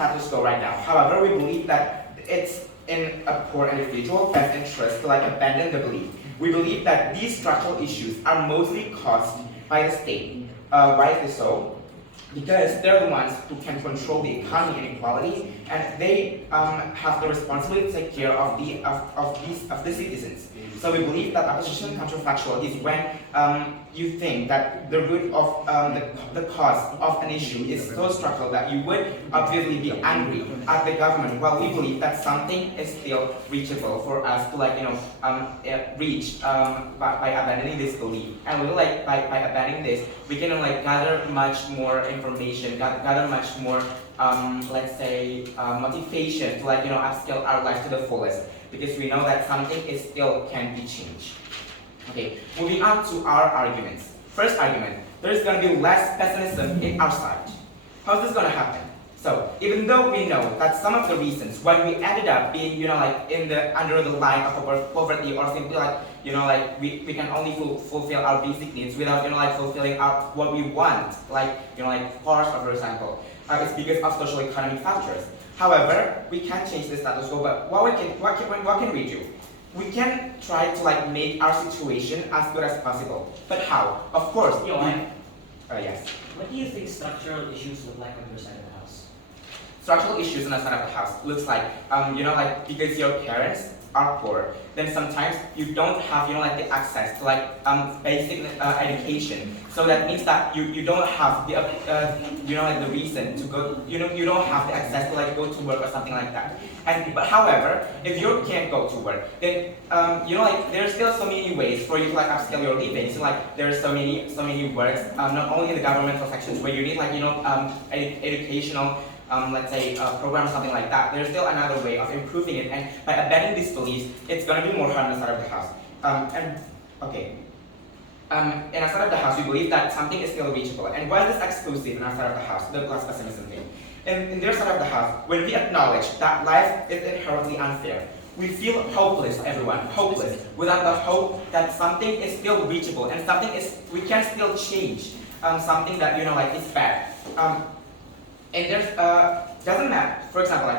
status quo right now. However, we believe that it's in a poor individual best interest to like abandon the belief. We believe that these structural issues are mostly caused by the state. Why is this so? Because they're the ones who can control the economy and inequality, and they have the responsibility to take care of the citizens. So we believe that opposition counterfactual is when you think that the root of the cause of an issue is so structural that you would obviously be angry at the government. While we believe that something is still reachable for us to reach by abandoning this belief, and we like by abandoning this, we can gather much more information, gather much more let's say motivation to upscale our life to the fullest, because we know that something is still can be changed. Okay, moving on to our arguments. First argument, there's going to be less pessimism in our side. How's this going to happen? So even though we know that some of the reasons why we ended up being under the line of poverty, or simply we can only fulfill our basic needs without fulfilling what we want, cars, for example, it's because of social economic factors. However, we can change the status quo, but what can we do? We can try to make our situation as good as possible. But how? Of course. Yes. What do you think structural issues look like on your side of the house? Structural issues on the side of the house looks like because your parents are poor, then sometimes you don't have the access to basic education. So that means that you don't have the the reason to go, you don't have the access to go to work or something like that. But however, if you can't go to work, then there's still so many ways for you to upscale your living. So there's so many works, not only in the governmental sections where you need educational let's say program or something like that. There's still another way of improving it, and by abandoning these beliefs, it's going to be more harmless out of the house. In our side of the house, we believe that something is still reachable. And why is this exclusive in our side of the house, the plus pessimism thing? In their side of the house, when we acknowledge that life is inherently unfair, we feel hopeless, everyone, hopeless, without the hope that something is still reachable and we can still change something that is bad. And there's doesn't matter. For example,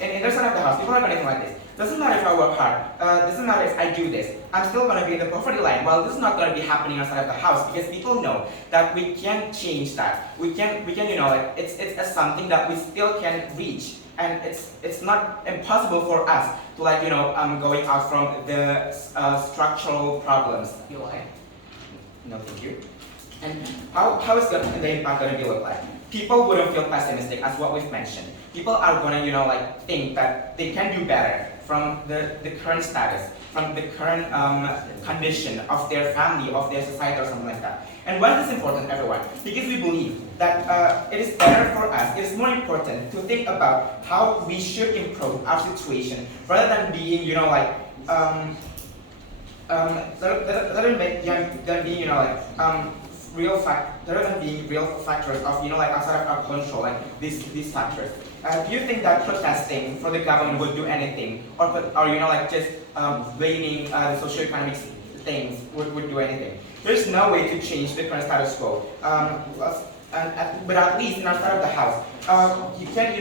in their side of the house, people are going to think like this. Doesn't matter if I work hard. Doesn't matter if I do this. I'm still going to be in the poverty line. Well, this is not going to be happening outside of the house, because people know that we can change that. We can it's something that we still can reach, and it's not impossible for us to going out from the structural problems. No, thank you. And how is the impact going to look like? People wouldn't feel pessimistic, as what we've mentioned. People are going to think that they can do better from the current status, from the current condition of their family, of their society, or something like that. And why is this important, everyone? Because we believe that it is better for us, it is more important to think about how we should improve our situation, rather than being rather than being real factors of outside of our control, these factors. Do you think that protesting for the government would do anything, or just blaming the socioeconomic things would do anything? There's no way to change the current status quo. But at least in our side of the house, you can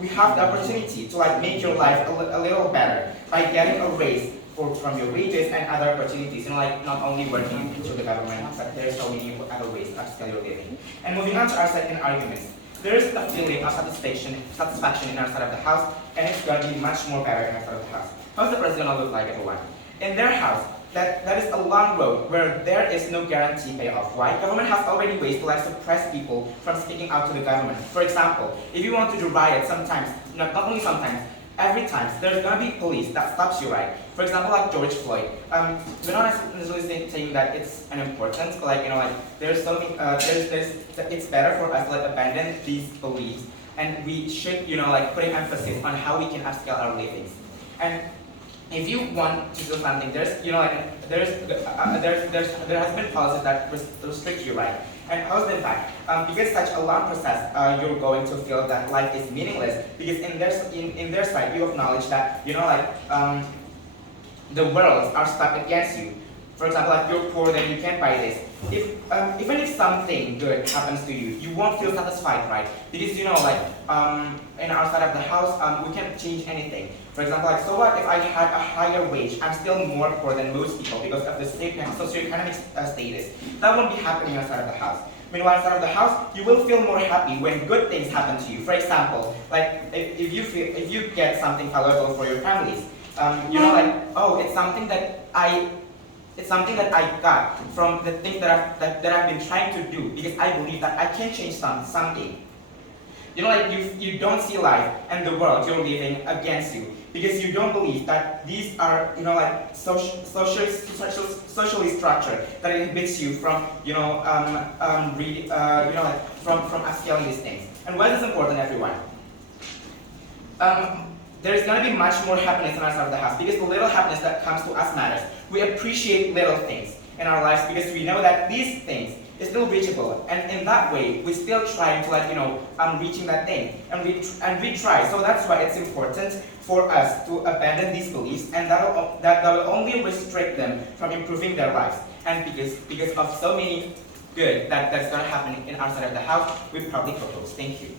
we have the opportunity to make your life a little better by getting a raise from your wages and other opportunities, not only working through the government, but there's so many other ways to upscale your living. And moving on to our second argument, there is a feeling of satisfaction in our side of the house, and it's going to be much more better in our side of the house. How's the president going to look like, everyone? In their house, that is a long road where there is no guarantee payoff. Why? Government has already ways to suppress people from speaking out to the government. For example, if you want to do riots, sometimes, not only sometimes, every time there's gonna be police that stops you, right? For example, like George Floyd. We're not necessarily saying that it's unimportant, but there's something. It's better for us to abandon these beliefs, and we should put an emphasis on how we can upscale our livings. And if you want to do something, there has been policies that restrict you, right? And how's the impact? Because such a long process, you're going to feel that life is meaningless. Because in their side, you acknowledge that the worlds are stuck against you. For example, if you're poor, then you can't buy this. even if something good happens to you, you won't feel satisfied, right? Because like in our side of the house, we can't change anything. For example, like so what if I had a higher wage? I'm still more poor than most people because of the socioeconomic status. That won't be happening outside of the house. Meanwhile, outside of the house, you will feel more happy when good things happen to you. For example, like if you get something valuable for your families, like, oh, it's something that I got from the things that I've been trying to do because I believe that I can change something. Like you don't see life and the world you're living against you because you don't believe that these are like socially structured that inhibits you from from upscaling these things. And why is this important, everyone? There's going to be much more happiness in our side of the house because the little happiness that comes to us matters. We appreciate little things in our lives because we know that these things is still reachable, and in that way we still try to reaching that thing, and we try. So that's why it's important for us to abandon these beliefs, and that will only restrict them from improving their lives. And because of so many good that's going to happen in our side of the house, we probably propose. Thank you.